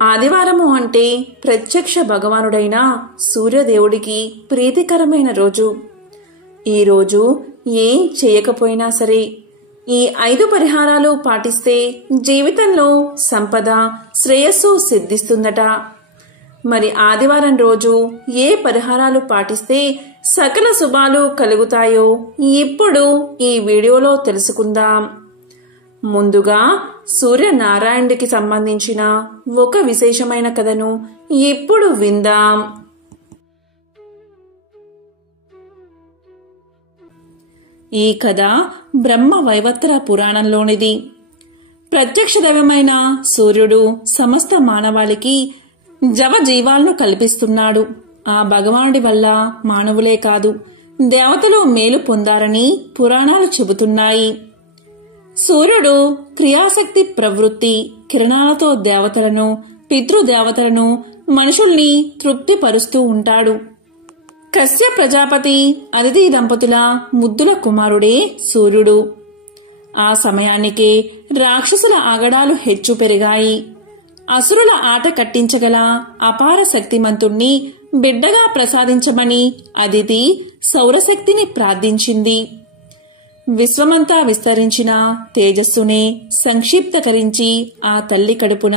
ఆదివారము అంటే ప్రత్యక్ష భగవానుడైన సూర్యదేవుడికి ప్రీతికరమైన రోజు. ఈరోజు ఏం చేయకపోయినా సరే ఈ 5 పరిహారాలు పాటిస్తే జీవితంలో సంపద, శ్రేయస్సు సిద్ధిస్తుందట. మరి ఆదివారం రోజు ఏ పరిహారాలు పాటిస్తే సకల శుభాలు కలుగుతాయో ఇప్పుడు ఈ వీడియోలో తెలుసుకుందాం. ముందుగా సూర్యనారాయణుడికి సంబంధించిన ఒక విశేషమైన కథను ఇప్పుడు విందాం. ఈ కథ బ్రహ్మ వైవత్ర పురాణంలోనిది. ప్రత్యక్ష దైవమైన సూర్యుడు సమస్త మానవాళికి జవజీవాలను కల్పిస్తున్నాడు. ఆ భగవానుడి వల్ల మానవులే కాదు దేవతలు మేలు పొందారని పురాణాలు చెబుతున్నాయి. సూర్యుడు క్రియాశక్తి ప్రవృత్తి కిరణాలతో దేవతలను, పితృదేవతలను, మనుషుల్ని తృప్తిపరుస్తూ ఉంటాడు. కశ్య ప్రజాపతి, అదితి దంపతుల ముద్దుల కుమారుడే సూర్యుడు. ఆ సమయానికే రాక్షసుల ఆగడాలు హెచ్చు పెరిగాయి. అసురుల ఆట కట్టించగల అపార శక్తిమంతుణ్ణి బిడ్డగా ప్రసాదించమని అదితి సౌరశక్తిని ప్రార్థించింది. విశ్వమంతా విస్తరించిన తేజస్సునే సంక్షిప్తకరించి ఆ తల్లి కడుపున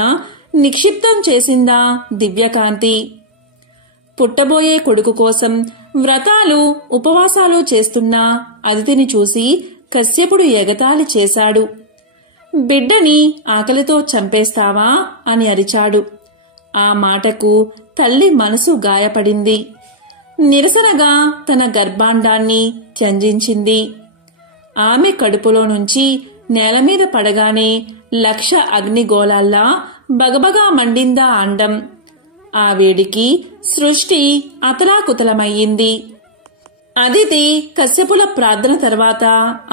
నిక్షిప్తం చేసిందా దివ్యకాంతి. పుట్టబోయే కొడుకు కోసం వ్రతాలు, ఉపవాసాలు చేస్తున్న అదితిని చూసి కశ్యపుడు ఎగతాళి చేశాడు. బిడ్డని ఆకలితో చంపేస్తావా అని అరిచాడు. ఆ మాటకు తల్లి మనసు గాయపడింది. నిరసనగా తన గర్భాండాన్ని త్యంజించింది. ఆమె కడుపులో నుంచి నేలమీద పడగానే 1,00,000 అగ్నిగోళాల్లా బగబగా మండిందా అండం. ఆ వేడికి సృష్టి అతలాకుతలమయ్యింది. అదితి కశ్యపుల ప్రార్థన తర్వాత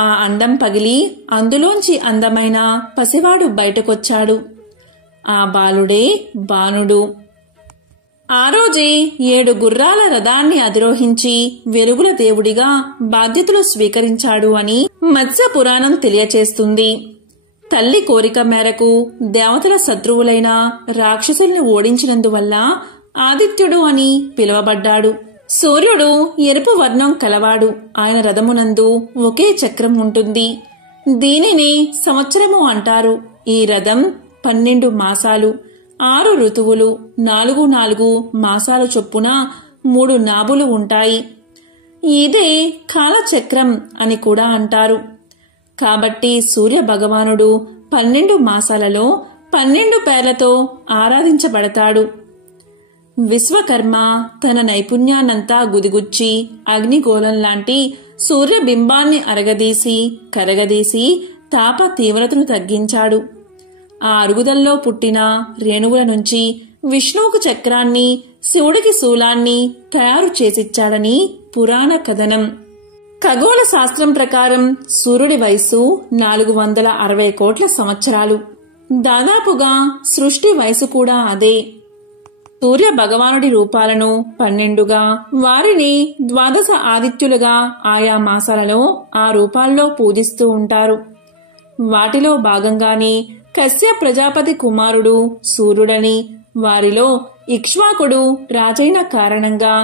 ఆ అండం పగిలి అందులోంచి అందమైన పసివాడు బయటకొచ్చాడు. ఆ బాలుడే బాణుడు. ఆ రోజే 7 గుర్రాల రథాన్ని అధిరోహించి వెలుగుల దేవుడిగా బాధ్యతలు స్వీకరించాడు అని మత్స్య పురాణం తెలియచేస్తుంది. తల్లి కోరిక మేరకు దేవతల శత్రువులైన రాక్షసుల్ని ఓడించినందువల్ల ఆదిత్యుడు అని పిలువబడ్డాడు. సూర్యుడు ఎరుపు వర్ణం కలవాడు. ఆయన రథమునందు ఒకే చక్రం ఉంటుంది. దీనిని సంవత్సరము అంటారు. ఈ రథం 12 మాసాలు, 6 ఋతువులు, 4 మాసాలు చొప్పున 3 నాభులు ఉంటాయి. ఇదే కాలచక్రం అని కూడా అంటారు. కాబట్టి సూర్య భగవానుడు 12 మాసాలలో 12 పేర్లతో ఆరాధించబడతాడు. విశ్వకర్మ తన నైపుణ్యాన్నంతా గుదిగుచ్చి అగ్నిగోళం లాంటి సూర్యబింబాన్ని అరగదీసి కరగదీసి తాప తీవ్రతను తగ్గించాడు. ఆ అరుగుదల్లో పుట్టిన రేణువుల నుంచి విష్ణువుకు చక్రాన్ని, శివుడికి శూలాన్ని తయారు చేసిచ్చాడని పురాణ కథనం. ఖగోళ శాస్త్రం ప్రకారం సూర్యుడి వయస్సు 460 కోట్ల సంవత్సరాలు. దాదాపుగా సృష్టి వయసు కూడా అదే. సూర్య భగవానుడి రూపాలను 12గా, వారిని 12 ఆదిత్యులుగా ఆయా మాసాలలో ఆ రూపాల్లో పూజిస్తూ ఉంటారు. వాటిలో భాగంగానే కశ్య ప్రజాపతి కుమారుడు సూర్యుడని, వారిలో ఇక్ష్వాకుడు రాజైన కారణంగా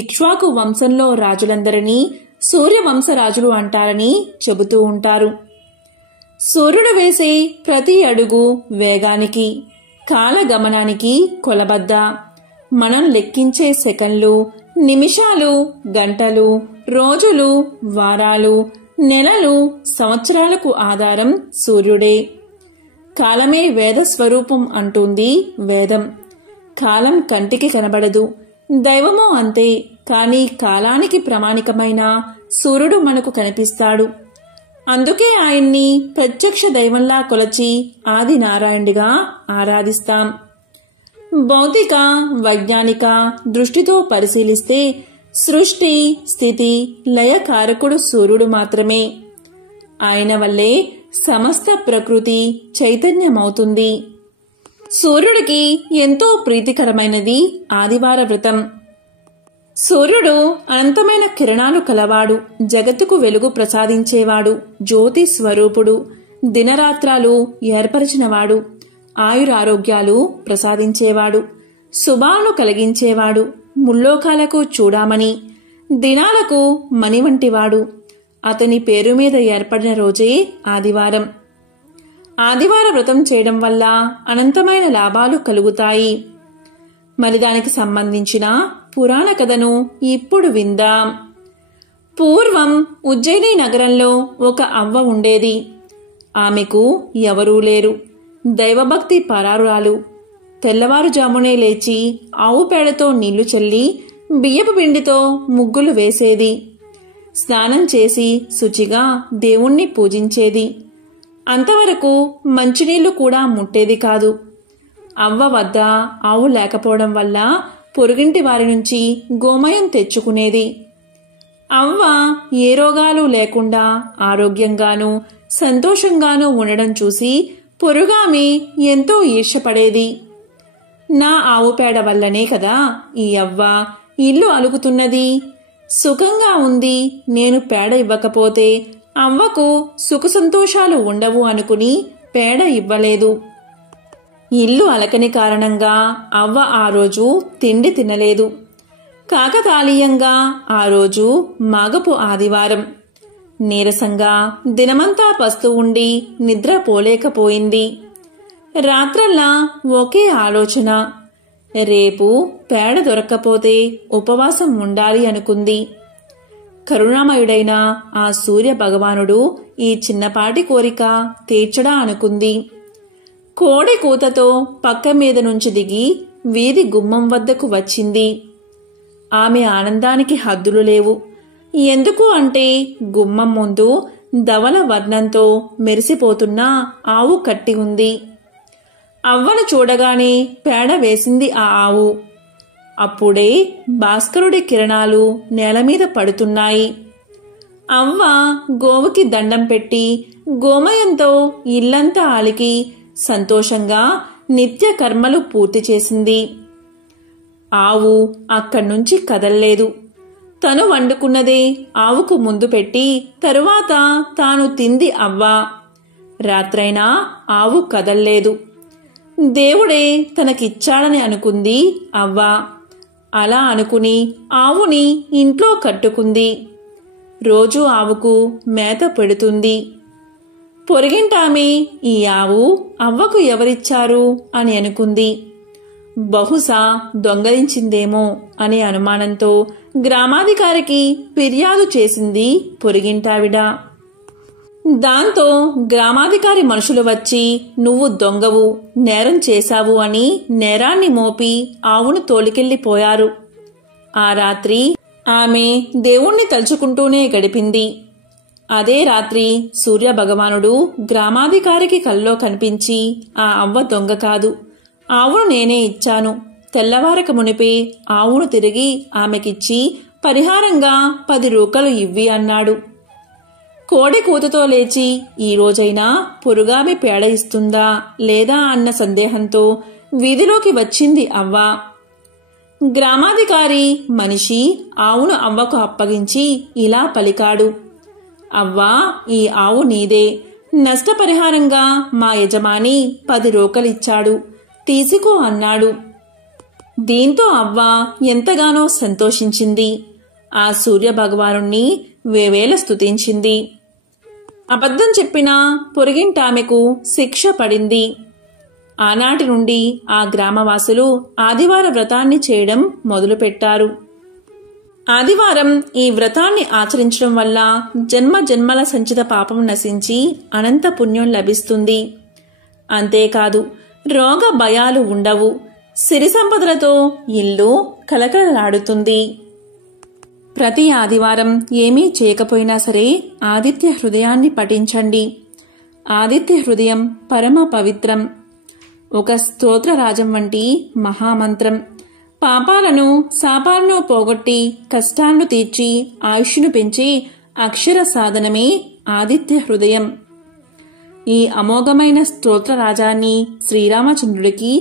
ఇక్ష్వాకు వంశంలో రాజులందరినీ సూర్యవంశరాజులు అంటారని చెబుతూ ఉంటారు. సూర్యుడు వేసే ప్రతి అడుగు వేగానికి, కాలగమనానికి కొలబద్ద. మనం లెక్కించే సెకన్లు, నిమిషాలు, గంటలు, రోజులు, వారాలు, నెలలు, సంవత్సరాలకు ఆధారం సూర్యుడే. కాలమే వేద స్వరూపం అంటుంది వేదం. కాలం కంటికి కనబడదు, దైవమో అంతే. కాని కాలానికి ప్రామాణికమైన సూర్యుడు మనకు కనిపిస్తాడు. అందుకే ఆయన్ని ప్రత్యక్ష దైవంలా కొలచి ఆది నారాయణుడిగా ఆరాధిస్తాం. భౌతిక, వైజ్ఞానిక దృష్టితో పరిశీలిస్తే సృష్టి, స్థితి, లయకారకుడు సూర్యుడు మాత్రమే. ఆయన వల్లే సమస్త ప్రకృతి చైతన్యమవుతుంది. సూర్యుడికి ఎంతో ప్రీతికరమైనది ఆదివార వ్రతం. సూర్యుడు అనంతమైన కిరణాలు కలవాడు, జగత్తుకు వెలుగు ప్రసాదించేవాడు, జ్యోతి స్వరూపుడు, దినరాత్రాలు ఏర్పరిచినవాడు. ఆయురారోగ్యాలు ప్రసాదించేవాడు, శుభాలను కలిగించేవాడు, ముల్లోకాలకు చూడామణి, దినాలకు మణి వంటివాడు. అతని పేరు మీద ఏర్పడిన రోజే ఆదివారం. ఆదివార వ్రతం చేయడం వల్ల అనంతమైన లాభాలు కలుగుతాయి. మరి దానికి సంబంధించిన పురాణ కథను ఇప్పుడు విందాం. పూర్వం ఉజ్జయిని నగరంలో ఒక అవ్వ ఉండేది. ఆమెకు ఎవరూ లేరు. దైవభక్తి పరారురాలు. తెల్లవారుజామునే లేచి ఆవు పేడతో నీళ్లు చల్లి బియ్యపు పిండితో ముగ్గులు వేసేది. స్నానం చేసి శుచిగా దేవుణ్ణి పూజించేది. అంతవరకు మంచినీళ్లు కూడా ముట్టేది కాదు. అవ్వ వద్ద ఆవు లేకపోవడం వల్ల పొరుగింటి వారి నుంచి గోమయం తెచ్చుకునేది. అవ్వ ఏ రోగాలు లేకుండా ఆరోగ్యంగానూ సంతోషంగానూ ఉండడం చూసి పొరుగామి ఎంతో ఈర్ష్యపడేది. నా ఆవు పేడ వల్లనే కదా ఈ అవ్వ ఇల్లు అలుకుతున్నది, సుఖంగా ఉంది. నేను పేడ ఇవ్వకపోతే అవ్వకు సుఖ సంతోషాలు ఉండవు అనుకుని పేడ ఇవ్వలేదు. ఇల్లు అలకని కారణంగా అవ్వ ఆ రోజు తిండి తినలేదు. కాకతాళీయంగా ఆ రోజు మాగపు ఆదివారం. నీరసంగా దినమంతా పస్తు ఉండి నిద్ర పోలేకపోయింది. రాత్రల్లా ఒకే ఆలోచన. రేపు పేడ దొరక్కపోతే ఉపవాసం ఉండాలి అనుకుంది. కరుణామయుడైన ఆ సూర్య భగవానుడు ఈ చిన్నపాటి కోరిక తీర్చడా అనుకుంది. కోడి కూతతో పక్క మీద నుంచి దిగి వీధి గుమ్మం వద్దకు వచ్చింది. ఆమె ఆనందానికి హద్దులు లేవు. ఎందుకు అంటే గుమ్మం ముందు ధవల వర్ణంతో మెరిసిపోతున్న ఆవు కట్టి ఉంది. అవ్వను చూడగానే పేడ వేసింది ఆ ఆవు. అప్పుడే భాస్కరుడి కిరణాలు నేలమీద పడుతున్నాయి. అవ్వ గోవుకి దండం పెట్టి గోమయంతో ఇల్లంతా అలికి సంతోషంగా నిత్య కర్మలు పూర్తి చేసింది. ఆవు అక్కడ్నుంచి కదల్లేదు. తను వండుకున్నదే ఆవుకు ముందు పెట్టి తరువాత తాను తింది అవ్వ. రాత్రైనా ఆవు కదల్లేదు. దేవుడే తనకిచ్చాడని అనుకుంది అవ్వ. అలా అనుకుని ఆవుని ఇంట్లో కట్టుకుంది. రోజూ ఆవుకు మేత పెడుతుంది. పొరిగింటామె ఈ ఆవు అవ్వకు ఎవరిచ్చారు అని అనుకుంది. బహుశా దొంగలించిందేమో అనే అనుమానంతో గ్రామాధికారికి ఫిర్యాదు చేసింది పొరిగింటావిడ. దాంతో గ్రామాధికారి మనుషులు వచ్చి నువ్వు దొంగవు, నేరం చేశావు అని నేరాన్ని మోపి ఆవును తోలికెళ్లిపోయారు. ఆ రాత్రి ఆమె దేవుణ్ణి తలుచుకుంటూనే గడిపింది. అదే రాత్రి సూర్య భగవానుడు గ్రామాధికారికి కల్లో కనిపించి ఆ అవ్వ దొంగ కాదు, ఆవును నేనే ఇచ్చాను. తెల్లవారక మునిపే ఆవును తిరిగి ఆమెకిచ్చి పరిహారంగా 10 రూకలు ఇవ్వి అన్నాడు. కోడి కూతతో లేచి ఈ రోజైనా పొరుగామి పేడ ఇస్తుందా లేదా అన్న సందేహంతో వీధిలోకి వచ్చింది అవ్వ. గ్రామాధికారి మనిషి ఆవును అవ్వకు అప్పగించి ఇలా పలికాడు. అవ్వా, ఈ ఆవు నీదే. నష్టపరిహారంగా మా యజమాని 10 రూకలిచ్చాడు, తీసుకో అన్నాడు. దీంతో అవ్వ ఎంతగానో సంతోషించింది. ఆ సూర్య భగవానుణ్ణి వేవేల స్తుతించింది. అబద్ధం చెప్పిన పొరిగింటామెకు శిక్ష పడింది. ఆనాటి నుండి ఆ గ్రామవాసులు ఆదివార వ్రతాన్ని చేయడం మొదలుపెట్టారు. ఆదివారం ఈ వ్రతాన్ని ఆచరించడం వల్ల జన్మ జన్మల సంచిత పాపం నశించి అనంత పుణ్యం లభిస్తుంది. అంతేకాదు, రోగ భయాలు ఉండవు. సిరి సంపదలతో ఇల్లు కలకలలాడుతుంది. ప్రతి ఆదివారం ఏమీ చేయకపోయినా సరే ఆదిత్య హృదయాన్ని పఠించండి. ఆదిత్య హృదయం పరమ పవిత్రం. ఒక స్తోత్రరాజం వంటి మహామంత్రం. పాపాలను శాపాలను పోగొట్టి కష్టాలను తీర్చి ఆయుష్ను పెంచి అక్షర సాధనమే ఆదిత్య హృదయం. ఈ అమోఘమైన స్తోత్రరాజాన్ని శ్రీరామచంద్రుడికి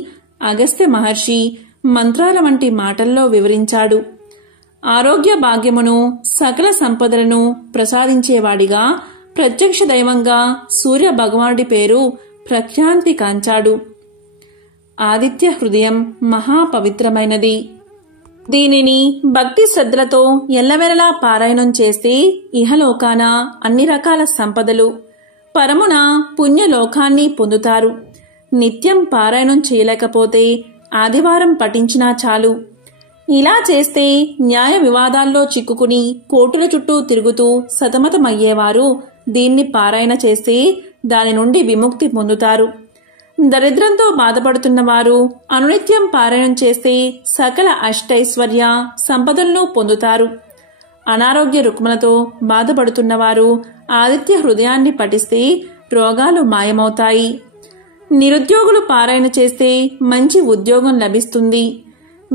అగస్త్య మహర్షి మంత్రాల వంటి మాటల్లో వివరించాడు. ఆరోగ్య భాగ్యమును సకల సంపదలను ప్రసాదించేవాడిగా ప్రత్యక్ష దైవంగా సూర్య భగవానుడి పేరు ప్రఖ్యాతి కాంచాడు. ఆదిత్య హృదయం మహాపవిత్రమైనది. దీనిని భక్తి శ్రద్ధలతో ఎల్లవెల్లలా పారాయణం చేస్తే ఇహలోకాన అన్ని రకాల సంపదలు, పరమున పుణ్యలోకాన్ని పొందుతారు. నిత్యం పారాయణం చేయలేకపోతే ఆదివారం పఠించినా చాలు. ఇలా చేస్తే న్యాయ వివాదాల్లో చిక్కుకుని కోర్టుల చుట్టూ తిరుగుతూ సతమతమయ్యేవారు దీన్ని పారాయణ చేస్తే దాని నుండి విముక్తి పొందుతారు. దరిద్రంతో బాధపడుతున్నవారు అనునిత్యం పారాయణం చేస్తే సకల అష్టైశ్వర్య సంపదలను పొందుతారు. అనారోగ్య రుగ్మలతో బాధపడుతున్నవారు ఆదిత్య హృదయాన్ని పఠిస్తే రోగాలు మాయమవుతాయి. నిరుద్యోగులు పారాయణ చేస్తే మంచి ఉద్యోగం లభిస్తుంది.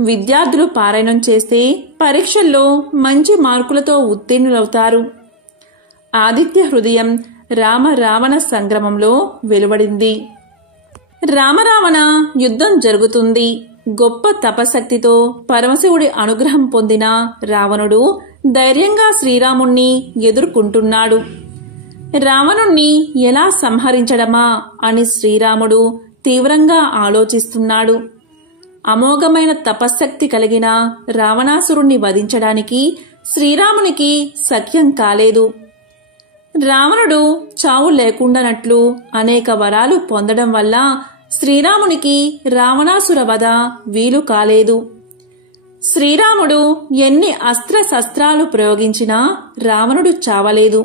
విద్యార్థులు పారాయణం చేస్తే పరీక్షల్లో మంచి మార్కులతో ఉత్తీర్ణులవుతారు. ఆదిత్య హృదయం రామ రావణ సంగ్రామంలో వెలువడింది. రామరావణ యుద్ధం జరుగుతుంది. గొప్ప తపశక్తితో పరమశివుడి అనుగ్రహం పొందిన రావణుడు ధైర్యంగా శ్రీరాముణ్ణి ఎదుర్కొంటున్నాడు. రావణుణ్ణి ఎలా సంహరించడమా అని శ్రీరాముడు తీవ్రంగా ఆలోచిస్తున్నాడు. అమోఘమైన తపశ్శక్తి కలిగిన రావణాసురుణ్ణి వధించడానికి శ్రీరామునికి శక్యం కాలేదు. రావణుడు చావు లేకుండానట్లు అనేక వరాలు పొందడం వల్ల శ్రీరామునికి రావణాసుర వధ వీలు కాలేదు. శ్రీరాముడు ఎన్ని అస్త్రశస్త్రాలు ప్రయోగించినా రావణుడు చావలేదు.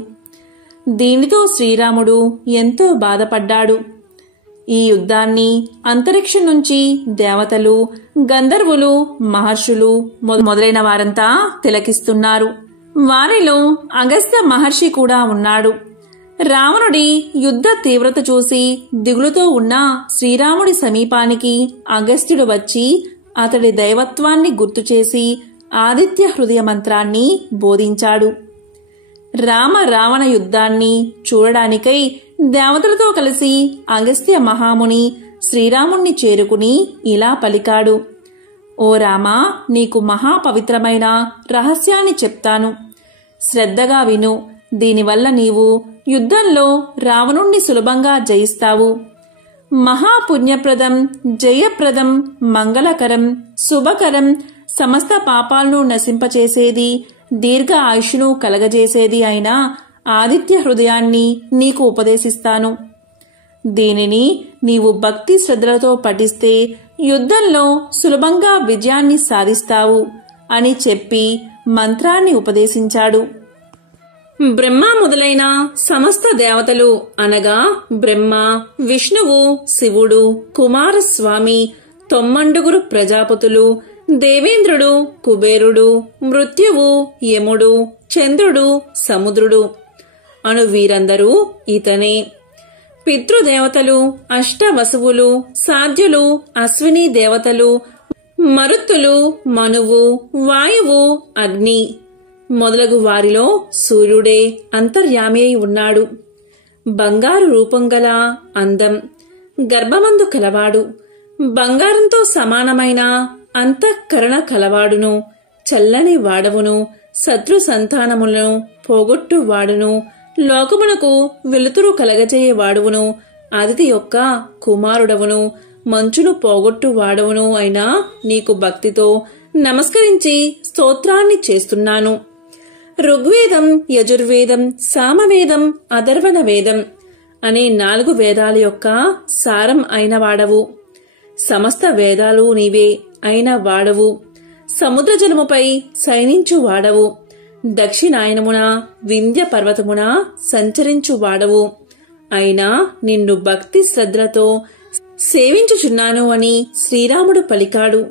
దీనితో శ్రీరాముడు ఎంతో బాధపడ్డాడు. ఈ యుద్ధాన్ని అంతరిక్షం నుంచి దేవతలు, గంధర్వులు, మహర్షులు మొదలైన వారంతా తిలకిస్తున్నారు. వారిలో అగస్త్య మహర్షి కూడా ఉన్నాడు. రావణుడి యుద్ధ తీవ్రత చూసి దిగులుతో ఉన్న శ్రీరాముడి సమీపానికి అగస్త్యుడు వచ్చి అతడి దైవత్వాన్ని గుర్తుచేసి ఆదిత్య హృదయ మంత్రాన్ని బోధించాడు. రామ రావణ యుద్ధాన్ని చూడడానికై దేవతలతో కలిసి అగస్త్య మహాముని శ్రీరాముణ్ణి చేరుకుని ఇలా పలికాడు. ఓ రామా, నీకు మహాపవిత్రమైన రహస్యాన్ని చెప్తాను. శ్రద్ధగా విను. దీనివల్ల నీవు యుద్ధంలో రావణుణ్ణి సులభంగా జయిస్తావు. మహాపుణ్యప్రదం, జయప్రదం, మంగళకరం, శుభకరం, సమస్త పాపాలను నశింపచేసేది, దీర్ఘ ఆయుష్ను కలగజేసేది అయిన ఆదిత్య హృదయాన్ని నీకు ఉపదేశిస్తాను. దీనిని నీవు భక్తి శ్రద్ధలతో పఠిస్తే యుద్ధంలో సులభంగా విజయాన్ని సాధిస్తావు అని చెప్పి మంత్రాన్ని ఉపదేశించాడు. బ్రహ్మ మొదలైన సమస్త దేవతలు అనగా బ్రహ్మ, విష్ణువు, శివుడు, కుమారస్వామి, 9 ప్రజాపతులు, దేవేంద్రుడు, కుబేరుడు, మృత్యువు, యముడు, చంద్రుడు, సముద్రుడు అను వీరందరూ ఇతనే. పితృదేవతలు, అష్టవసువులు, సాధ్యులు, అశ్విని దేవతలు, మరుత్తులు, మనువు, వాయువు, అగ్ని మొదలగు వారిలో సూర్యుడే అంతర్యామి అయి ఉన్నాడు. బంగారు రూపం గల అందం, గర్భమందు కలవాడు, బంగారంతో సమానమైన అంతఃకరణ కలవాడును, చల్లని వాడవును, శత్రు సంతానములను పోగొట్టు వాడును, లోకమునకు వెలుతురు కలగజేయవాడువును, అదితి యొక్క కుమారుడవును, మంచును పోగొట్టు వాడవును అయినా నీకు భక్తితో నమస్కరించి స్తోత్రాన్ని చేస్తున్నాను. ఋగ్వేదం, యజుర్వేదం, సామవేదం, అథర్వణ వేదం అనే 4 వేదాల యొక్క సారం అయిన వాడవు. సమస్త వేదాలు నీవే అయిన వాడవు. సముద్ర జలముపై శయనించు వాడవు. దక్షిణాయనమున వింధ్య పర్వతమున సంచరించు వాడవు. అయినా నిన్ను భక్తి శ్రద్ధలతో సేవించుచున్నాను అని శ్రీరాముడు పలికాడు.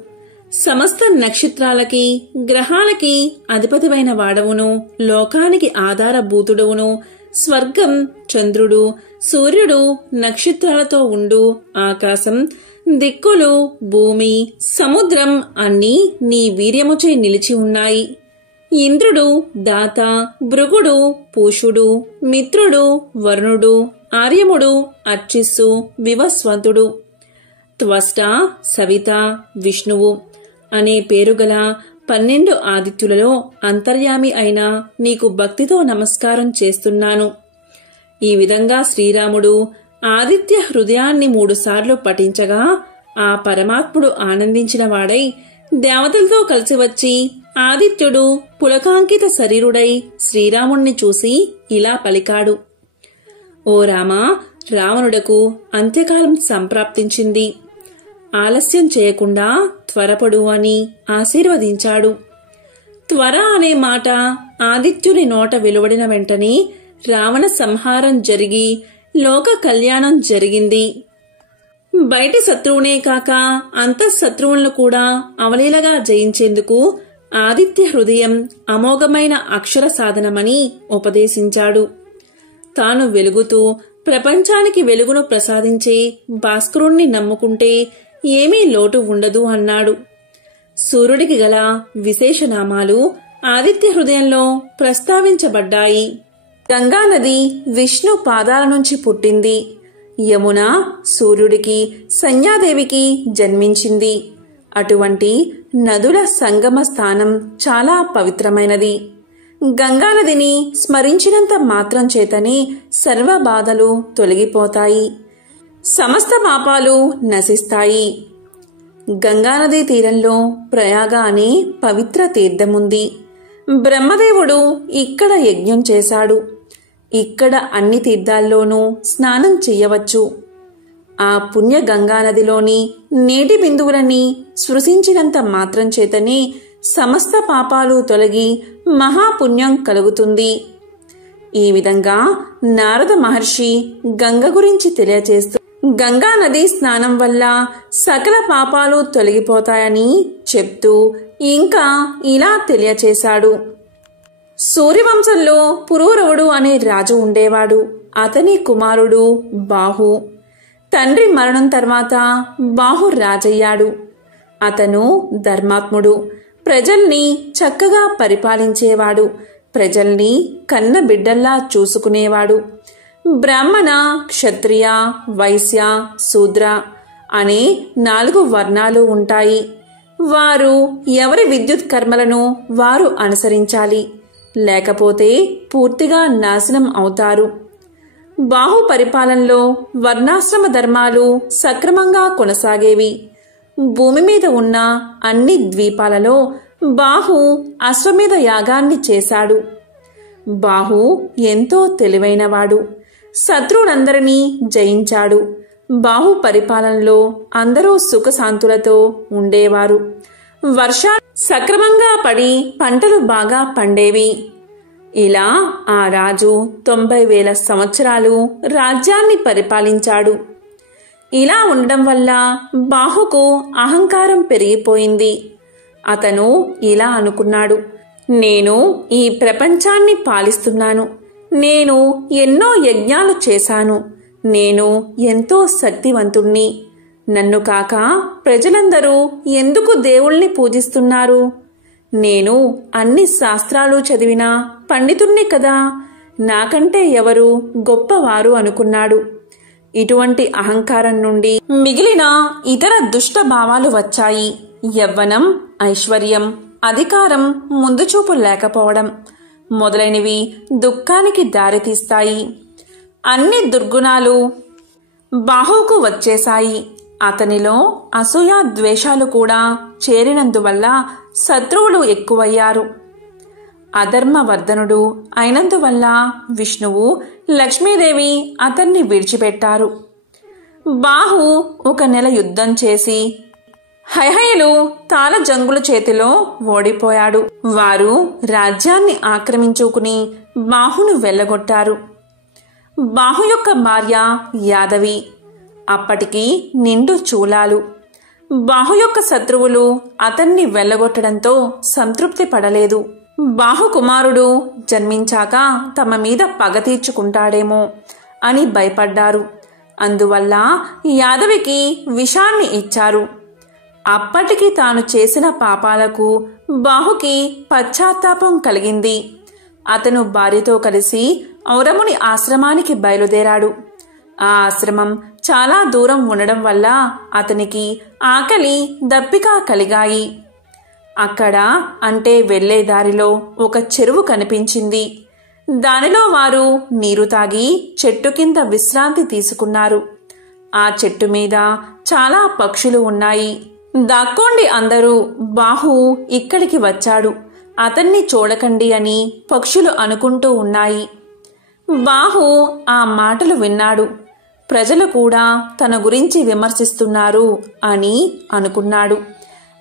సమస్త నక్షత్రాలకి, గ్రహాలకి అధిపతివైన వాడవును, లోకానికి ఆధారభూతుడవును, స్వర్గం, చంద్రుడు, సూర్యుడు, నక్షత్రాలతో ఉండు ఆకాశం, దిక్కులు, భూమి, సముద్రం అన్నీ నీ వీర్యముచే నిలిచి ఉన్నాయి. ఇంద్రుడు, దాత, భృగుడు, పూషుడు, మిత్రుడు, వరుణుడు, ఆర్యముడు, అర్చిస్సు, వివస్వంతుడు, త్వష్ట, సవిత, విష్ణువు అనే పేరుగల 12 ఆదిత్యులలో అంతర్యామి అయిన నీకు భక్తితో నమస్కారం చేస్తున్నాను. ఈ విధంగా శ్రీరాముడు ఆదిత్య హృదయాన్ని 3 సార్లు పఠించగా ఆ పరమాత్ముడు ఆనందించిన వాడై దేవతలతో కలిసి వచ్చి ఆదిత్యుడు పులకాంకిత శరీరుడై శ్రీరాముణ్ణి చూసి ఇలా పలికాడు: ఓ రామా, రావణుడకు అంత్యకాలం సంప్రాప్తించింది. ఆలస్యం చేయకుండా త్వరపడు అని ఆశీర్వదించాడు. త్వర అనే మాట ఆదిత్యుని నోట వెలువడిన వెంటనే రావణ సంహారం జరిగి లోక కళ్యాణం జరిగింది. బయటి శత్రువునే కాక అంతఃశత్రువులను కూడా అవలీలగా జయించేందుకు ఆదిత్య హృదయం అమోఘమైన అక్షర సాధనమని ఉపదేశించాడు. తాను వెలుగుతూ ప్రపంచానికి వెలుగును ప్రసాదించే భాస్కరుణ్ణి నమ్ముకుంటే ఏమీ లోటు ఉండదు అన్నాడు. సూర్యుడికి గల విశేషనామాలు ఆదిత్య హృదయంలో ప్రస్తావించబడ్డాయి. గంగానది విష్ణు పాదాల నుంచి పుట్టింది. యమున సూర్యుడికి, సంధ్యాదేవికి జన్మించింది. అటువంటి నదుల సంగమ స్థానం చాలా పవిత్రమైనది. గంగానదిని స్మరించినంత మాత్రం చేతనే సర్వ బాధలు తొలగిపోతాయి, సమస్త పాపాలు నశిస్తాయి. గంగానదీ తీరంలో ప్రయాగ అనే పవిత్ర తీర్థముంది. బ్రహ్మదేవుడు ఇక్కడ యజ్ఞం చేశాడు. ఇక్కడ అన్ని తీర్థాల్లోనూ స్నానం చెయ్యవచ్చు. ఆ పుణ్య గంగానదిలోని నీటి బిందువులని స్పృశించినంత మాత్రం చేతనే సమస్త పాపాలు తొలగి మహాపుణ్యం కలుగుతుంది. ఈ విధంగా నారద మహర్షి గంగ గురించి తెలియచేస్తూ గంగా నది స్నానం వల్ల సకల పాపాలు తొలగిపోతాయని చెప్తూ ఇంకా ఇలా తెలియచేశాడు. సూర్యవంశంలో పురూరవుడు అనే రాజు ఉండేవాడు. అతని కుమారుడు బాహు. తండ్రి మరణం తర్వాత బాహు రాజయ్యాడు. అతను ధర్మాత్ముడు. ప్రజల్ని చక్కగా పరిపాలించేవాడు. ప్రజల్ని కన్న బిడ్డల్లా చూసుకునేవాడు. బ్రాహ్మణ, క్షత్రియ, వైశ్య, శూద్ర అనే 4 వర్ణాలు ఉంటాయి. వారు ఎవరి విద్యుత్ కర్మలను వారు అనుసరించాలి, లేకపోతే పూర్తిగా నాశనం అవుతారు. బాహు పరిపాలనలో వర్ణాశ్రమ ధర్మాలు సక్రమంగా కొనసాగేవి. భూమి మీద ఉన్న అన్ని ద్వీపాలలో బాహు అశ్వమేధ యాగాన్ని చేశాడు. బాహు ఎంతో తెలివైనవాడు. శత్రువులందరినీ జయించాడు. బాహు పరిపాలనలో అందరూ సుఖశాంతులతో ఉండేవారు. వర్షాలు సక్రమంగా పడి పంటలు బాగా పండేవి. ఇలా ఆ రాజు 90,000 సంవత్సరాలు రాజ్యాన్ని పరిపాలించాడు. ఇలా ఉండడం వల్ల బాహుకు అహంకారం పెరిగిపోయింది. అతను ఇలా అనుకున్నాడు: నేను ఈ ప్రపంచాన్ని పాలిస్తున్నాను. నేను ఎన్నో యజ్ఞాలు చేశాను. నేను ఎంతో శక్తివంతుణ్ణి. నన్ను కాక ప్రజలందరూ ఎందుకు దేవుణ్ణి పూజిస్తున్నారు? నేను అన్ని శాస్త్రాలు చదివిన పండితుణ్ణి కదా, నాకంటే ఎవరు గొప్పవారు అనుకున్నాడు. ఇటువంటి అహంకారం నుండి మిగిలిన ఇతర దుష్ట భావాలు వచ్చాయి. యవ్వనం, ఐశ్వర్యం, అధికారం, ముందుచూపు లేకపోవడం మొదలైనవి దుఃఖానికి దారితీస్తాయి. అన్ని దుర్గుణాలు బాహుకు వచ్చేశాయి. అతనిలో అసూయ, ద్వేషాలు కూడా చేరినందువల్ల శత్రువులు ఎక్కువయ్యారు. అధర్మవర్ధనుడు అయినందువల్ల విష్ణువు, లక్ష్మీదేవి అతన్ని విడిచిపెట్టారు. బాహు 1 నెల యుద్ధం చేసి హైహయులు తాళ జంగుల చేతిలో ఓడిపోయాడు. వారు రాజ్యాన్ని ఆక్రమించుకుని బాహును వెళ్ళగొట్టారు. బాహు యొక్క భార్య యాదవి. అప్పటికి నిండు చూలాలు. బాహు యొక్క శత్రువులు అతన్ని వెళ్ళగొట్టడంతో సంతృప్తి పడలేదు. బాహు కుమారుడు జన్మించాక తమ మీద పగ తీర్చుకుంటాడేమో అని భయపడ్డారు. అందువల్ల యాదవికి విషాన్ని ఇచ్చారు. అప్పటికి తాను చేసిన పాపాలకు బాహుకి పశ్చాత్తాపం కలిగింది. అతను భార్యతో కలిసి ఔరముని ఆశ్రమానికి బయలుదేరాడు. ఆ ఆశ్రమం చాలా దూరం ఉండడం వల్ల అతనికి ఆకలి, దప్పిక కలిగాయి. అక్కడ అంటే వెళ్లే దారిలో ఒక చెరువు కనిపించింది. దానిలో వారు నీరు తాగి చెట్టు కింద విశ్రాంతి తీసుకున్నారు. ఆ చెట్టు మీద చాలా పక్షులు ఉన్నాయి. దాక్కోండి అందరూ, బాహు ఇక్కడికి వచ్చాడు, అతన్ని చూడకండి అని పక్షులు అనుకుంటూ ఉన్నాయి. బాహు ఆ మాటలు విన్నాడు. ప్రజలు కూడా తన గురించి విమర్శిస్తున్నారు అని అనుకున్నాడు.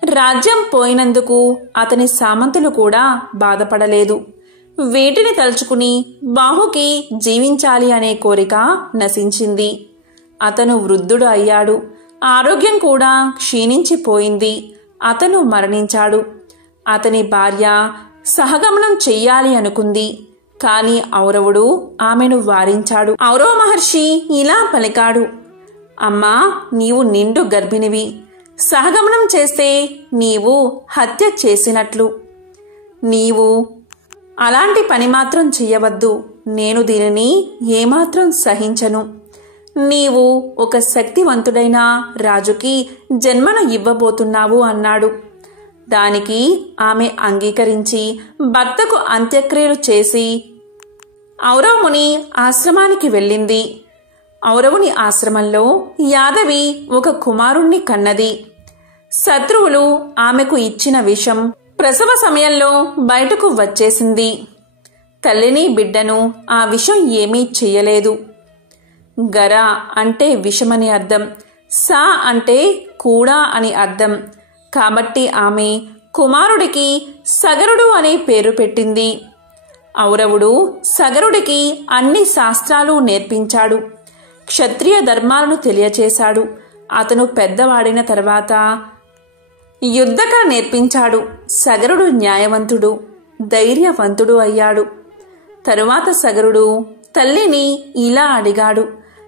రాజ్యం పోయినందుకు అతని సామంతులు కూడా బాధపడలేదు. వీటిని తలుచుకుని బాహుకి జీవించాలి అనే కోరిక నశించింది. అతను వృద్ధుడు అయ్యాడు. ఆరోగ్యం కూడా క్షీణించిపోయింది. అతను మరణించాడు. అతని భార్య సహగమనం చెయ్యాలి అనుకుంది. కాని ఔరవుడు ఆమెను వారించాడు. ఔరవ మహర్షి ఇలా పలికాడు, అమ్మా, నీవు నిండు గర్భిణివి. సహగమనం చేస్తే నీవు హత్య చేసినట్లు. నీవు అలాంటి పని మాత్రం చెయ్యవద్దు. నేను దీనిని ఏమాత్రం సహించను. నీవు ఒక శక్తివంతుడైన రాజుకి జన్మను ఇవ్వబోతున్నావు అన్నాడు. దానికి ఆమె అంగీకరించి భర్తకు అంత్యక్రియలు చేసి ఔరవముని ఆశ్రమానికి వెళ్ళింది. ఔరవుని ఆశ్రమంలో యాదవి ఒక కుమారుణ్ణి కన్నది. శత్రువులు ఆమెకు ఇచ్చిన విషం ప్రసవ సమయంలో బయటకు వచ్చేసింది. తల్లిని బిడ్డను ఆ విషం ఏమీ చెయ్యలేదు. గర అంటే విషమని అర్థం, సా అంటే కూడా అని అర్థం. కాబట్టి ఆమె కుమారుడికి సగరుడు అనే పేరు పెట్టింది. ఔరవుడు సగరుడికి అన్ని శాస్త్రాలు నేర్పించాడు. క్షత్రియ ధర్మాలను తెలియచేశాడు. అతను పెద్దవాడిన తర్వాత యుద్ధకళ నేర్పించాడు. సగరుడు న్యాయవంతుడు, ధైర్యవంతుడు అయ్యాడు. తరువాత సగరుడు తల్లిని ఇలా అడిగాడు,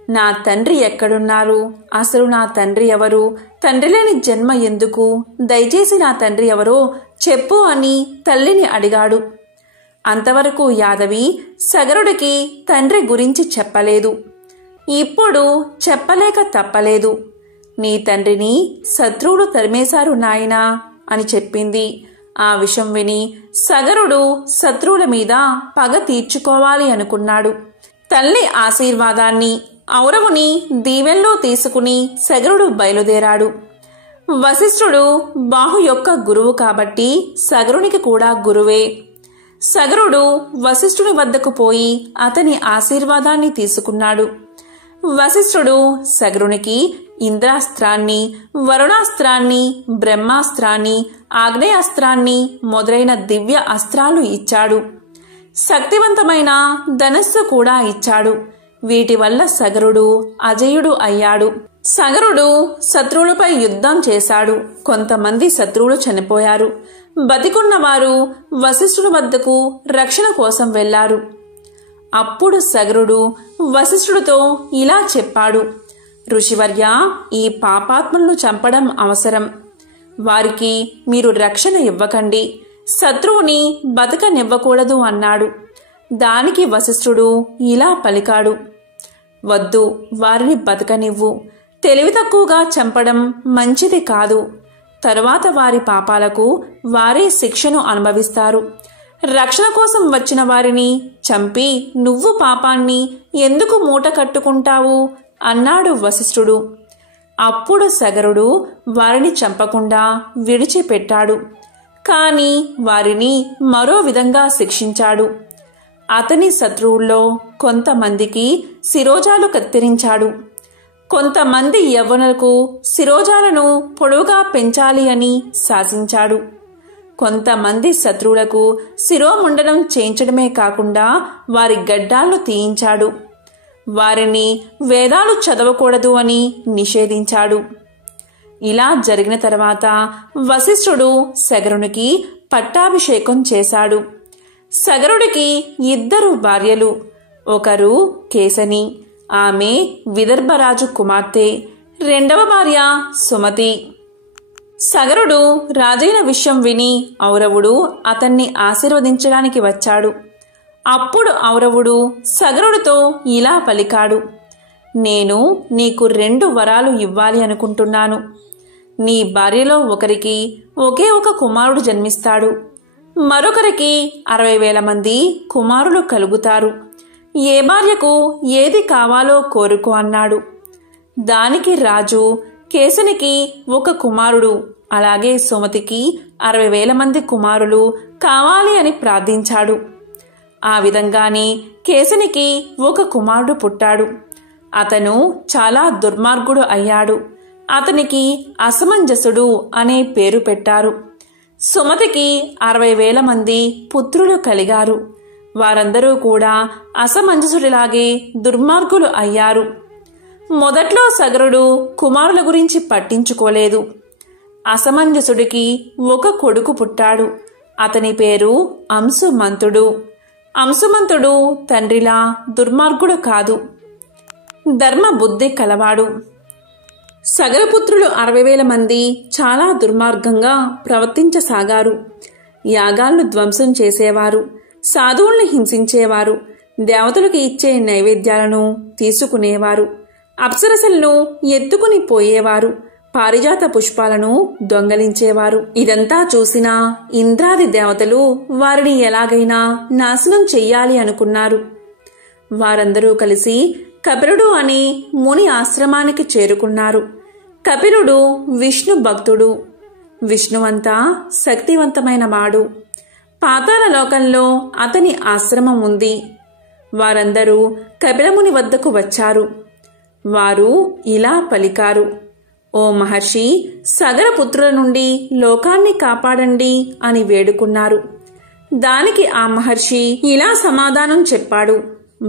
నా తండ్రి ఎక్కడున్నారు? అసలు నా తండ్రి ఎవరు? తండ్రి లేని జన్మ ఎందుకు? దయచేసి నా తండ్రి ఎవరో చెప్పు అని తల్లిని అడిగాడు. అంతవరకు యాదవి సగరుడికి తండ్రి గురించి చెప్పలేదు. ఇప్పుడు చెప్పలేక తప్పలేదు. నీ తండ్రిని శత్రువులు తరిమేశారు నాయనా అని చెప్పింది. ఆ విషయం విని సగరుడు శత్రువుల మీద పగ తీర్చుకోవాలి అనుకున్నాడు. తల్లి ఆశీర్వాదాన్ని ఔరవుని దీవెల్లో తీసుకుని సగరుడు బయలుదేరాడు. వశిష్ఠుడు బాహు యొక్క గురువు కాబట్టి సగరునికి కూడా గురువే. సగరుడు వశిష్ఠుని వద్దకు పోయి అతని ఆశీర్వాదాన్ని తీసుకున్నాడు. వశిష్ఠుడు సగరునికి ఇంద్రాస్త్రాన్ని, వరుణాస్త్రాన్ని, బ్రహ్మాస్త్రాన్ని, ఆగ్నేయాస్త్రాన్ని మొదలైన దివ్య అస్త్రాలు ఇచ్చాడు. శక్తివంతమైన ధనస్సు కూడా ఇచ్చాడు. వీటి వల్ల సగరుడు అజేయుడు అయ్యాడు. సగరుడు శత్రువులపై యుద్ధం చేశాడు. కొంతమంది శత్రువులు చనిపోయారు. బతికున్నవారు వశిష్ఠుని వద్దకు రక్షణ కోసం వెళ్లారు. అప్పుడు సగరుడు వశిష్ఠుడితో ఇలా చెప్పాడు, ఋషివర్య, ఈ పాపాత్ములను చంపడం అవసరం. వారికి మీరు రక్షణ ఇవ్వకండి. శత్రువుని బతకనివ్వకూడదు అన్నాడు. దానికి వశిష్ఠుడు ఇలా పలికాడు, వద్దు, వారిని బతకనివ్వు. తెలివి తక్కువగా చంపడం మంచిది కాదు. తరువాత వారి పాపాలకు వారే శిక్షను అనుభవిస్తారు. రక్షణ కోసం వచ్చిన వారిని చంపి నువ్వు పాపాన్ని ఎందుకు మూట కట్టుకుంటావు అన్నాడు వశిష్ఠుడు. అప్పుడు సగరుడు వారిని చంపకుండా విడిచిపెట్టాడు. కాని వారిని మరో విధంగా శిక్షించాడు. అతని శత్రువుల్లో కొంతమందికి శిరోజాలు కత్తిరించాడు. కొంతమంది యవ్వనులకు శిరోజాలను పొడవుగా పెంచాలి అని శాసించాడు. కొంతమంది శత్రువులకు శిరోముండనం చేయించడమే కాకుండా వారి గడ్డాలను తీయించాడు. వారిని వేదాలు చదవకూడదు అని నిషేధించాడు. ఇలా జరిగిన తర్వాత వశిష్ఠుడు సగరునికి పట్టాభిషేకం చేశాడు. సగరుడికి 2 భార్యలు. ఒకరు కేసని, ఆమె విదర్భరాజు కుమార్తె. 2వ భార్య సుమతి. సగరుడు రాజైన విషయం విని ఔరవుడు అతన్ని ఆశీర్వదించడానికి వచ్చాడు. అప్పుడు ఔరవుడు సగరుడితో ఇలా పలికాడు, నేను నీకు 2 వరాలు ఇవ్వాలి అనుకుంటున్నాను. నీ భార్యలో ఒకరికి ఒకే ఒక కుమారుడు జన్మిస్తాడు. మరొకరికి 60,000 మంది కుమారులు కలుగుతారు. ఏ భార్యకు ఏది కావాలో కోరుకో అన్నాడు. దానికి రాజు కేశనికి ఒక కుమారుడు, అలాగే సుమతికి 60,000 మంది కుమారులు కావాలి అని ప్రార్థించాడు. ఆ విధంగానే కేశనికి ఒక కుమారుడు పుట్టాడు. అతను చాలా దుర్మార్గుడు అయ్యాడు. అతనికి అసమంజసుడు అనే పేరు పెట్టారు. సుమతికి 60,000 మంది పుత్రులు కలిగారు. వారందరూ కూడా అసమంజసుడిలాగే దుర్మార్గులు అయ్యారు. మొదట్లో సగరుడు కుమారుల గురించి పట్టించుకోలేదు. అసమంజసుడికి ఒక కొడుకు పుట్టాడు. అతని పేరు అంశుమంతుడు. అంశుమంతుడు తండ్రిలా దుర్మార్గుడు కాదు, ధర్మ బుద్ధి కలవాడు. సగరపుత్రులు 60,000 మంది చాలా దుర్మార్గంగా ప్రవర్తించసాగారు. యాగాలను ధ్వంసం చేసేవారు, సాధువుల్ని హింసించేవారు, దేవతలకు ఇచ్చే నైవేద్యాలను తీసుకునేవారు, అప్సరసలను ఎత్తుకుని పోయేవారు, పారిజాత పుష్పాలను దొంగలించేవారు. ఇదంతా చూసిన ఇంద్రాది దేవతలు వారిని ఎలాగైనా నాశనం చెయ్యాలి అనుకున్నారు. వారందరూ కలిసి కపిలుడు అనే ముని ఆశ్రమానికి చేరుకున్నారు. కపిలుడు విష్ణు భక్తుడు. విష్ణువంతా శక్తివంతమైన వాడు. పాతాళ లోకంలో అతని ఆశ్రమం ఉంది. వారందరూ కపిలముని వద్దకు వచ్చారు. వారు ఇలా పలికారు: ఓ మహర్షి, సగరపుత్రుల నుండి లోకాన్ని కాపాడండి అని వేడుకున్నారు. దానికి ఆ మహర్షి ఇలా సమాధానం చెప్పాడు: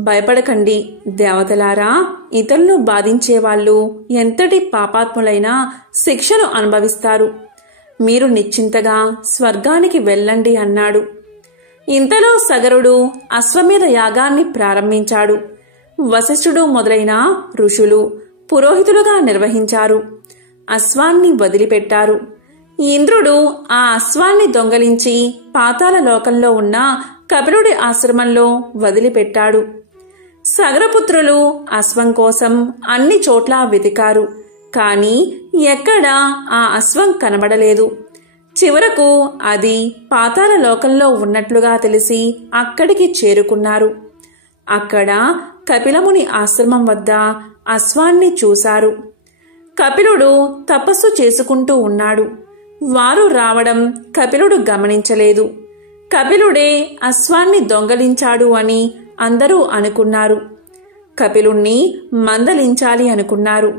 భయపడకండి దేవతలారా, ఇతరులను బాధించేవాళ్ళు ఎంతటి పాపాత్ములైనా శిక్షను అనుభవిస్తారు. మీరు నిశ్చింతగా స్వర్గానికి వెళ్ళండి అన్నాడు. ఇంతలో సగరుడు అశ్వమేధ యాగాన్ని ప్రారంభించాడు. వశిష్ఠుడు మొదలైన ఋషులు పురోహితులుగా నిర్వహించారు. అశ్వాన్ని వదిలిపెట్టారు. ఇంద్రుడు ఆ అశ్వాన్ని దొంగలించి పాతాళ లోకంలో ఉన్న కపిలుడి ఆశ్రమంలో వదిలిపెట్టాడు. సగరపుత్రులు అశ్వం కోసం అన్ని చోట్ల వెతికారు. కాని ఎక్కడా ఆ అశ్వం కనబడలేదు. చివరకు అది పాతాళ లోకంలో ఉన్నట్లుగా తెలిసి అక్కడికి చేరుకున్నారు. అక్కడ కపిలముని ఆశ్రమం వద్ద అశ్వాన్ని చూశారు. కపిలుడు తపస్సు చేసుకుంటూ ఉన్నాడు. వారు రావడం కపిలుడు గమనించలేదు. కపిలుడే అశ్వాన్ని దొంగలించాడు అని అందరూ అనుకున్నారు. కపిలుణ్ణి మందలించాలి అనుకున్నారు.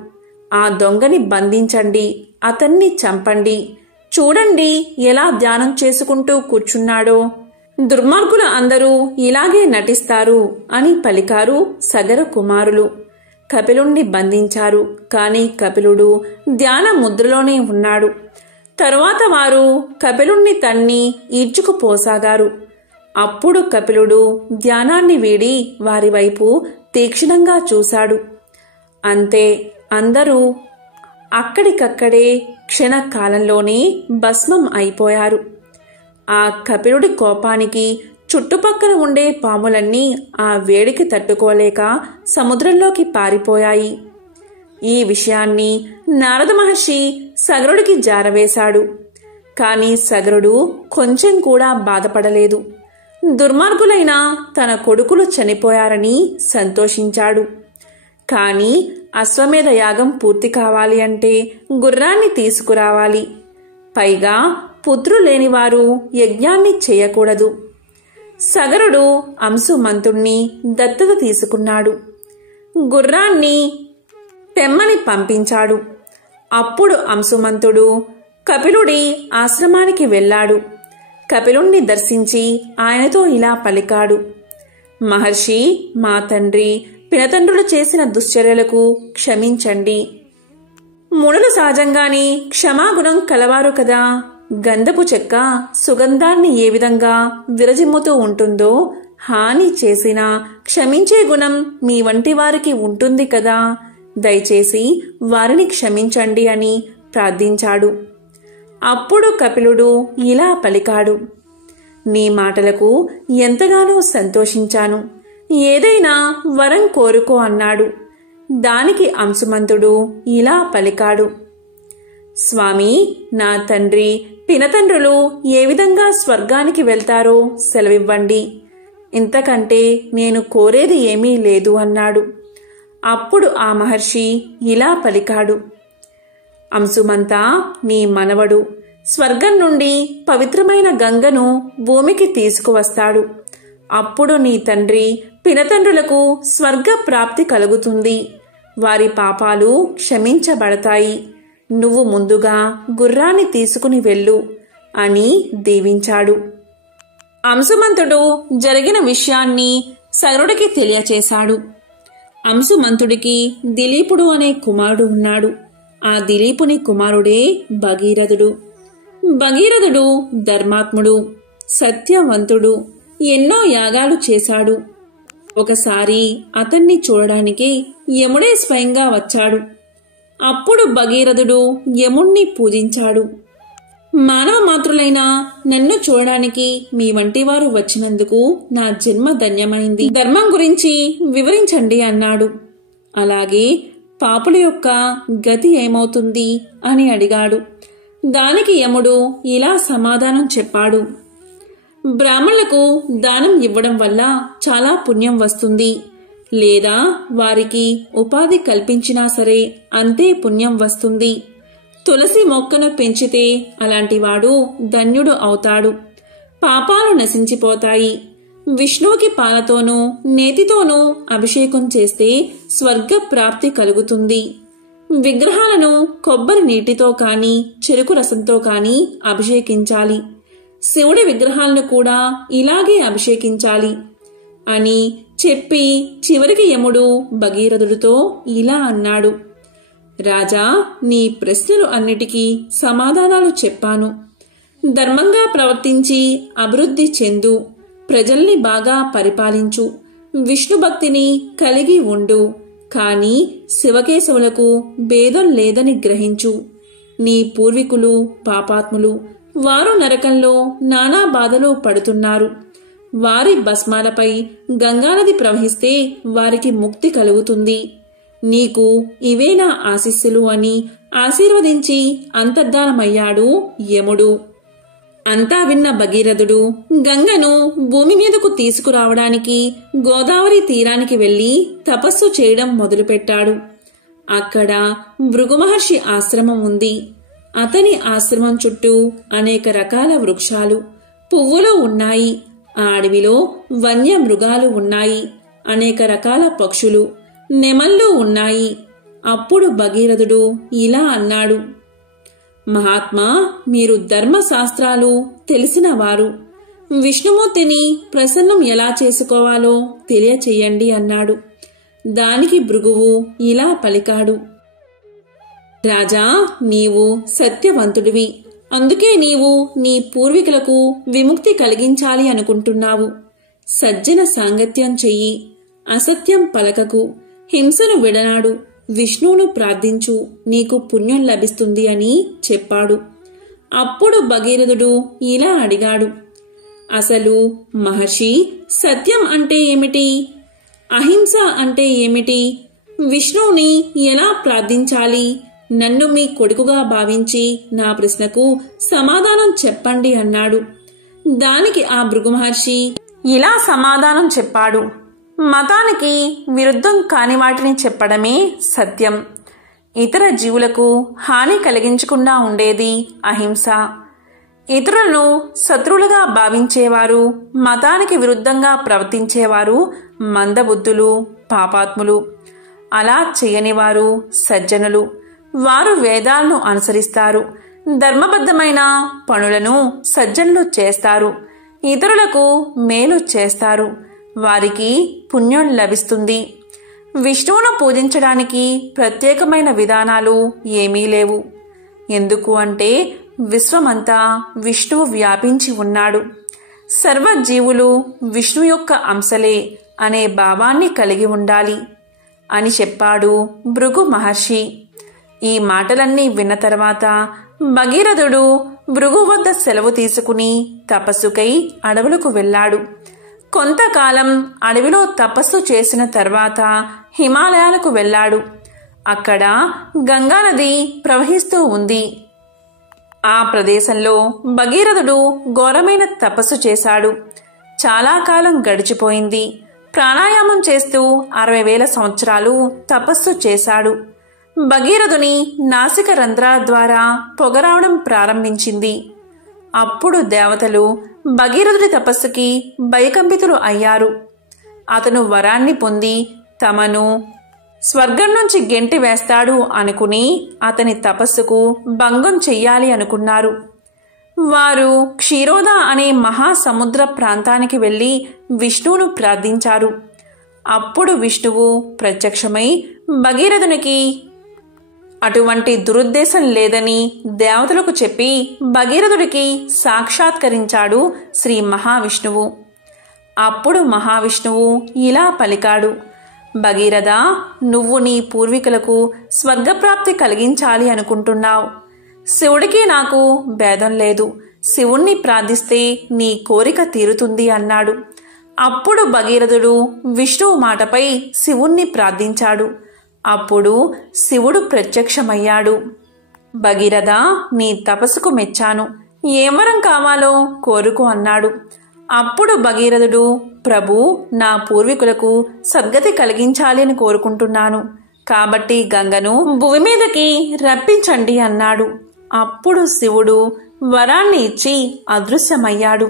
ఆ దొంగని బంధించండి, అతన్ని చంపండి, చూడండి ఎలా ధ్యానం చేసుకుంటూ కూర్చున్నాడో. దుర్మార్గుల అందరూ ఇలాగే నటిస్తారు అని పలికారు సగర కుమారులు. కపిలుణ్ణి బంధించారు. కాని కపిలుడు ధ్యాన ముద్రలోనే ఉన్నాడు. తరువాత వారు కపిలుణ్ణి తన్ని ఈడ్చుకుపోసాగారు. అప్పుడు కపిలుడు ధ్యానాన్ని వీడి వారి వైపు తీక్షణంగా చూశాడు. అంతే, అందరూ అక్కడికక్కడే క్షణకాలంలోనే భస్మం అయిపోయారు. ఆ కపిలుడి కోపానికి చుట్టుపక్కల ఉండే పాములన్నీ ఆ వేడికి తట్టుకోలేక సముద్రంలోకి పారిపోయాయి. ఈ విషయాన్ని నారద మహర్షి సగరుడికి జారవేశాడు. కాని సగరుడు కొంచెం కూడా బాధపడలేదు. దుర్మార్గులైన తన కొడుకులు చనిపోయారని సంతోషించాడు. కాని అశ్వమేధ యాగం పూర్తి కావాలి అంటే గుర్రాన్ని తీసుకురావాలి. పైగా పుత్రులేనివారు యజ్ఞాన్ని చేయకూడదు. సగరుడు అంశుమంతుణ్ణి దత్తత తీసుకున్నాడు. గుర్రాన్ని తెమ్మని పంపించాడు. అప్పుడు అంశుమంతుడు కపిలుడి ఆశ్రమానికి వెళ్ళాడు. కపిలుణ్ణి దర్శించి ఆయనతో ఇలా పలికాడు: మహర్షి, మా తండ్రి పినతండ్రులు చేసిన దుశ్చర్యలకు క్షమించండి. మునులు సహజంగానే క్షమాగుణం కలవారు కదా. గంధపు చెక్క సుగంధాన్ని ఏ విధంగా విరజిమ్ముతూ ఉంటుందో, హాని చేసినా క్షమించే గుణం మీ వంటి వారికి ఉంటుంది కదా. దయచేసి వారిని క్షమించండి అని ప్రార్థించాడు. అప్పుడు కపిలుడు ఇలా పలికాడు: నీ మాటలకు ఎంతగానో సంతోషించాను. ఏదైనా వరం కోరుకో అన్నాడు. దానికి అంశుమంతుడు ఇలా పలికాడు: స్వామి, నా తండ్రి పినతండ్రులు ఏ విధంగా స్వర్గానికి వెళ్తారో సెలవివ్వండి. ఇంతకంటే నేను కోరేది ఏమీ లేదు అన్నాడు. అప్పుడు ఆ మహర్షి ఇలా పలికాడు: అంశుమంతా నీ మనవడు స్వర్గం నుండి పవిత్రమైన గంగను భూమికి తీసుకువస్తాడు. అప్పుడు నీ తండ్రి పినతండ్రులకు స్వర్గ ప్రాప్తి కలుగుతుంది. వారి పాపాలు క్షమించబడతాయి. నువ్వు ముందుగా గుర్రాన్ని తీసుకుని వెళ్ళు అని దీవించాడు. అంశుమంతుడు జరిగిన విషయాన్ని సగరుడికి తెలియచేశాడు. అంశుమంతుడికి దిలీపుడు అనే కుమారుడు ఉన్నాడు. ఆ దిలీపుని కుమారుడే భగీరథుడు. భగీరథుడు ధర్మాత్ముడు, సత్యవంతుడు, ఎన్నో యాగాలు చేశాడు. ఒకసారి అతన్ని చూడడానికి యముడే స్వయంగా వచ్చాడు. అప్పుడు భగీరథుడు యముణ్ణి పూజించాడు. మానవ మాతృలైన నన్ను చూడడానికి మీ వంటి వారు వచ్చినందుకు నా జన్మ ధన్యమైంది. ధర్మం గురించి వివరించండి అన్నాడు. అలాగే పాపుల యొక్క గతి ఏమవుతుంది అని అడిగాడు. దానికి యముడు ఇలా సమాధానం చెప్పాడు: బ్రాహ్మణులకు దానం ఇవ్వడం వల్ల చాలా పుణ్యం వస్తుంది. లేదా వారికి ఉపాధి కల్పించినా సరే అంతే పుణ్యం వస్తుంది. తులసి మొక్కను పెంచితే అలాంటివాడు ధన్యుడు అవుతాడు. పాపాలు నశించిపోతాయి. విష్ణువుకి పాలతోనూ నేతితోనూ అభిషేకం చేస్తే స్వర్గ ప్రాప్తి కలుగుతుంది. విగ్రహాలను కొబ్బరి నీటితో కానీ చెరుకు రసంతో కానీ అభిషేకించాలి. శివుడి విగ్రహాలను కూడా ఇలాగే అభిషేకించాలి అని చెప్పి చివరికి యముడు భగీరథుడితో ఇలా అన్నాడు: రాజా, నీ ప్రశ్నలు అన్నిటికీ సమాధానాలు చెప్పాను. ధర్మంగా ప్రవర్తించి అభివృద్ధి చెందు, ప్రజల్ని బాగా పరిపాలించు, విష్ణు భక్తిని కలిగి ఉండు. కాని శివకేశవులకు భేదం లేదని గ్రహించు. నీ పూర్వీకులు పాపాత్ములు. వారు నరకంలో నానా బాధలు పడుతున్నారు. వారి భస్మాలపై గంగానది ప్రవహిస్తే వారికి ముక్తి కలుగుతుంది. నీకు ఇవే నా ఆశీస్సులు అని ఆశీర్వదించి అంతర్ధానమయ్యాడు యముడు. అంతా విన్న భగీరథుడు గంగను భూమి మీదకు తీసుకురావడానికి గోదావరి తీరానికి వెళ్లి తపస్సు చేయడం మొదలుపెట్టాడు. అక్కడ భృగు మహర్షి ఆశ్రమం ఉంది. అతని ఆశ్రమం చుట్టూ అనేక రకాల వృక్షాలు, పువ్వులు ఉన్నాయి. ఆ అడవిలో వన్య మృగాలు ఉన్నాయి. అనేక రకాల పక్షులు, నెమళ్ళు ఉన్నాయి. అప్పుడు భగీరథుడు ఇలా అన్నాడు: మహాత్మా, మీరు ధర్మశాస్త్రాలు తెలిసినవారు. విష్ణుమూర్తిని ప్రసన్నం ఎలా చేసుకోవాలో తెలియచేయండి అన్నాడు. దానికి భృగువు ఇలా పలికాడు: రాజా, నీవు సత్యవంతుడివి. అందుకే నీవు నీ పూర్వీకులకు విముక్తి కలిగించాలి అనుకుంటున్నావు. సజ్జన సాంగత్యం చెయ్యి, అసత్యం పలకకు, హింసను విడనాడు, విష్ణువును ప్రార్థించు, నీకు పుణ్యం లభిస్తుంది అని చెప్పాడు. అప్పుడు భగీరథుడు ఇలా అడిగాడు: అసలు మహర్షి, సత్యం అంటే ఏమిటి? అహింస అంటే ఏమిటి? విష్ణువుని ఎలా ప్రార్థించాలి? నన్ను మీ కొడుకుగా భావించి నా ప్రశ్నకు సమాధానం చెప్పండి అన్నాడు. దానికి ఆ భృగు మహర్షి ఇలా సమాధానం చెప్పాడు: మతానికి విరుద్ధం కాని వాటిని చెప్పడమే సత్యం. ఇతర జీవులకు హాని కలిగించకుండా ఉండేది అహింస. ఇతరులను శత్రువులుగా భావించేవారు, మతానికి విరుద్ధంగా ప్రవర్తించేవారు మందబుద్ధులు, పాపాత్ములు. అలా చేయనివారు సజ్జనులు. వారు వేదాలను అనుసరిస్తారు. ధర్మబద్ధమైన పనులను సజ్జనులు చేస్తారు. ఇతరులకు మేలు చేస్తారు. వారికి పుణ్యం లభిస్తుంది. విష్ణువును పూజించడానికి ప్రత్యేకమైన విధానాలు ఏమీ లేవు. ఎందుకు అంటే విశ్వమంతా విష్ణువు వ్యాపించి ఉన్నాడు. సర్వజీవులు విష్ణు యొక్క అంశలే అనే భావాన్ని కలిగి ఉండాలి అని చెప్పాడు భృగు మహర్షి. ఈ మాటలన్నీ విన్న తర్వాత భగీరథుడు భృగు వద్ద సెలవు తీసుకుని తపస్సుకై అడవులకు వెళ్ళాడు. కొంతకాలం అడవిలో తపస్సు చేసిన తర్వాత హిమాలయాలకు వెళ్ళాడు. అక్కడ గంగానది ప్రవహిస్తూ ఉంది. ఆ ప్రదేశంలో భగీరథుడు ఘోరమైన తపస్సు చేశాడు. చాలా కాలం గడిచిపోయింది. ప్రాణాయామం చేస్తూ 60,000 సంవత్సరాలు తపస్సు చేశాడు. భగీరథుని నాసిక రంధ్రాల ద్వారా పొగరావడం ప్రారంభించింది. అప్పుడు దేవతలు భగీరథుడి తపస్సుకి భయకంపితులు అయ్యారు. అతను వరాన్ని పొంది తమను స్వర్గం నుంచి గెంటి వేస్తాడు అనుకుని అతని తపస్సుకు భంగం చెయ్యాలి అనుకున్నారు. వారు క్షీరోద అనే మహాసముద్ర ప్రాంతానికి వెళ్ళి విష్ణువును ప్రార్థించారు. అప్పుడు విష్ణువు ప్రత్యక్షమై భగీరథునికి అటువంటి దురుద్దేశం లేదని దేవతలకు చెప్పి భగీరథుడికి సాక్షాత్కరించాడు శ్రీ మహావిష్ణువు. అప్పుడు మహావిష్ణువు ఇలా పలికాడు, భగీరథ, నువ్వు నీ పూర్వీకులకు స్వర్గప్రాప్తి కలిగించాలి అనుకుంటున్నావు. శివుడికి నాకు భేదం లేదు. శివుణ్ణి ప్రార్థిస్తే నీ కోరిక తీరుతుంది అన్నాడు. అప్పుడు భగీరథుడు విష్ణువు మాటపై శివుణ్ణి ప్రార్థించాడు. అప్పుడు శివుడు ప్రత్యక్షమయ్యాడు. భగీరథ, నీ తపస్సుకు మెచ్చాను. ఏ వరం కావాలో కోరుకో అన్నాడు. అప్పుడు భగీరథుడు, ప్రభు, నా పూర్వీకులకు సద్గతి కలిగించాలి అని కోరుకుంటున్నాను. కాబట్టి గంగను భూమి మీదకి రప్పించండి అన్నాడు. అప్పుడు శివుడు వరాన్ని ఇచ్చి అదృశ్యమయ్యాడు.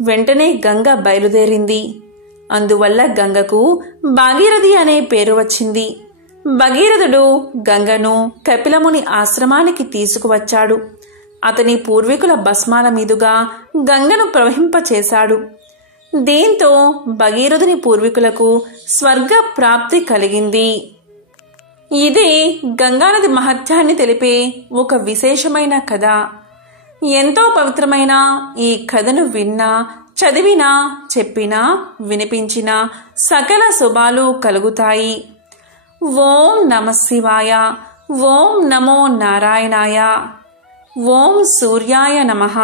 వెంటనే గంగ బయలుదేరింది. అందువల్ల గంగకు భాగీరథి అనే పేరు వచ్చింది. భగీరథుడు గంగను కపిలముని ఆశ్రమానికి తీసుకువచ్చాడు. అతని పూర్వీకుల భస్మాల మీదుగా గంగను ప్రవహింపచేశాడు. దీంతో భగీరథుని పూర్వీకులకు స్వర్గ ప్రాప్తి కలిగింది. ఇదే గంగానది మహత్యాన్ని తెలిపే ఒక విశేషమైన కథ. ఎంతో పవిత్రమైన ఈ కథను విన్నా, చదివినా, చెప్పినా, వినిపించినా సకల శుభాలు కలుగుతాయి. ఓం నమః శివాయ. ఓం నమో నారాయణాయ. ఓం సూర్యాయ నమః.